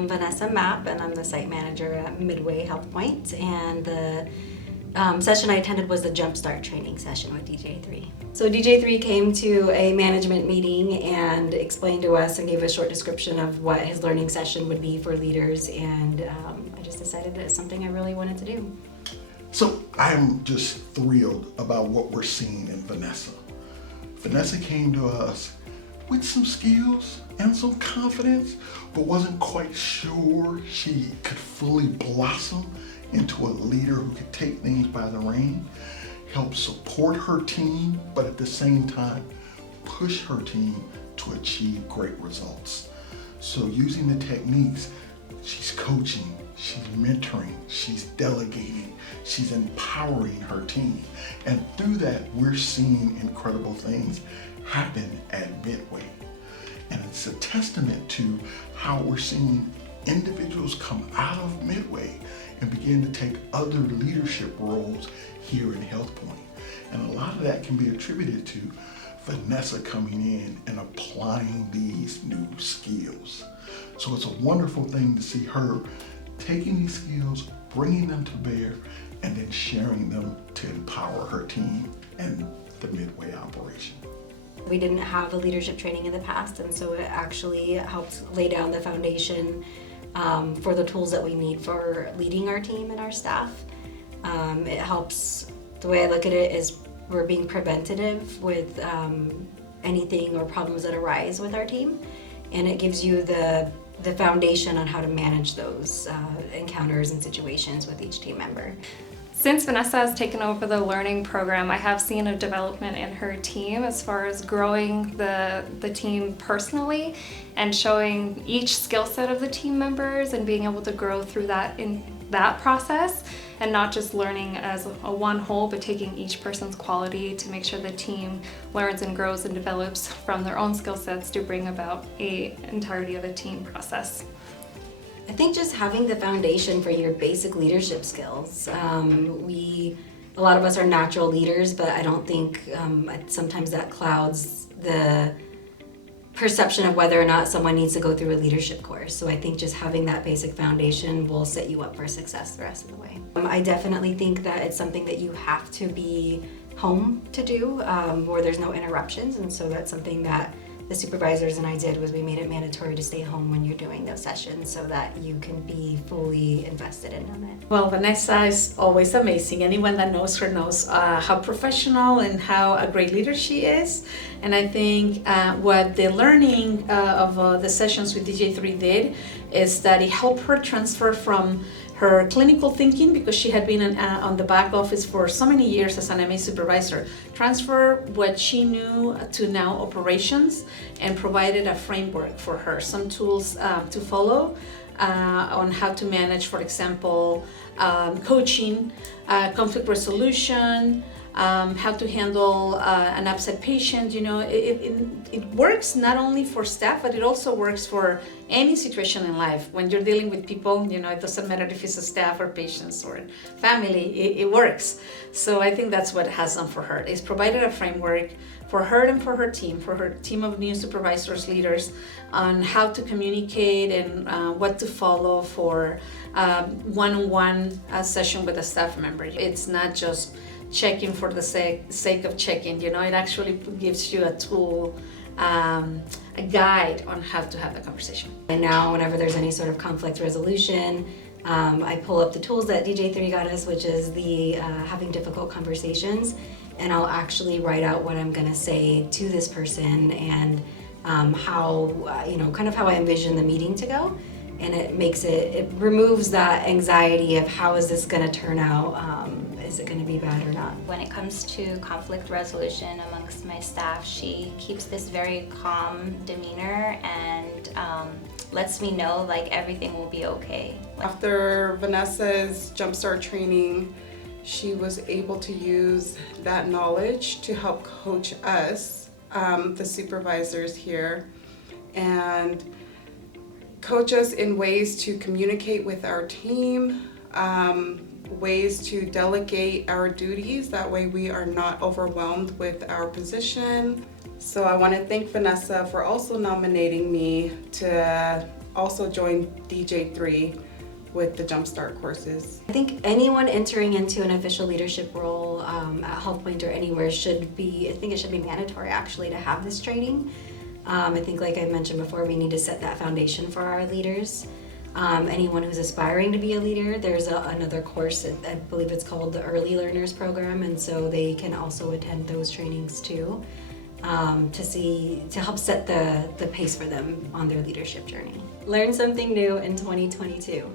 I'm Vanessa Mapp, and I'm the site manager at Midway HealthPoint. And the session I attended was the Jumpstart training session with DJ3. So DJ3 came to a management meeting and explained to us and gave a short description of what his learning session would be for leaders, and I just decided that it's something I really wanted to do. So I'm just thrilled about what we're seeing in Vanessa. Vanessa came to us with some skills and some confidence, but wasn't quite sure she could fully blossom into a leader who could take things by the rein, help support her team, but at the same time, push her team to achieve great results. So using the techniques, she's coaching, she's mentoring, she's delegating, she's empowering her team. And through that, we're seeing incredible things happen at Midway. And it's a testament to how we're seeing individuals come out of Midway and begin to take other leadership roles here in HealthPoint. And a lot of that can be attributed to Vanessa coming in and applying these new skills. So it's a wonderful thing to see her taking these skills, bringing them to bear, and then sharing them to empower her team and the Midway operation. We didn't have a leadership training in the past, and so it actually helped lay down the foundation for the tools that we need for leading our team and our staff. It helps, the way I look at it is we're being preventative with anything or problems that arise with our team, and it gives you the foundation on how to manage those encounters and situations with each team member. Since Vanessa has taken over the learning program, I have seen a development in her team as far as growing the team personally and showing each skill set of the team members and being able to grow through that in that process, and not just learning as a one whole, but taking each person's quality to make sure the team learns and grows and develops from their own skill sets to bring about an entirety of a team process. I think just having the foundation for your basic leadership skills. A lot of us are natural leaders, but I don't think sometimes that clouds the perception of whether or not someone needs to go through a leadership course. So I think just having that basic foundation will set you up for success the rest of the way. I definitely think that it's something that you have to be home to do, where there's no interruptions, and so that's something that the supervisors and I did, was we made it mandatory to stay home when you're doing those sessions so that you can be fully invested in it. Well, Vanessa is always amazing. Anyone that knows her knows how professional and how a great leader she is. And I think what the learning of the sessions with DJ3 did is that it helped her transfer from her clinical thinking, because she had been on the back office for so many years as an MA supervisor, transfer what she knew to now operations, and provided a framework for her, some tools to follow on how to manage, for example, coaching, conflict resolution, how to handle an upset patient. You know, it works not only for staff, but it also works for any situation in life. When you're dealing with people, you know, it doesn't matter if it's a staff or patients or family, it works. So I think that's what it has done for her. It's provided a framework for her and for her team of new supervisors, leaders, on how to communicate and what to follow for one-on-one session with a staff member. It's not just checking for the sake of checking, you know, it actually gives you a tool, a guide on how to have the conversation. And now whenever there's any sort of conflict resolution, I pull up the tools that DJ3 got us, which is the having difficult conversations, and I'll actually write out what I'm gonna say to this person and how, you know, kind of how I envision the meeting to go. And it removes that anxiety of how is this gonna turn out? Is it gonna be bad or not? When it comes to conflict resolution amongst my staff, she keeps this very calm demeanor and lets me know like everything will be okay. After Vanessa's Jumpstart training, she was able to use that knowledge to help coach us, the supervisors here, and coach us in ways to communicate with our team, ways to delegate our duties. That way we are not overwhelmed with our position. So I want to thank Vanessa for also nominating me to also join DJ3 with the Jumpstart courses. I think anyone entering into an official leadership role at HealthPoint or anywhere I think it should be mandatory actually to have this training. I think like I mentioned before, we need to set that foundation for our leaders. Anyone who's aspiring to be a leader, there's another course, I believe it's called the Early Learners Program, and so they can also attend those trainings too, to help set the pace for them on their leadership journey. Learn something new in 2022.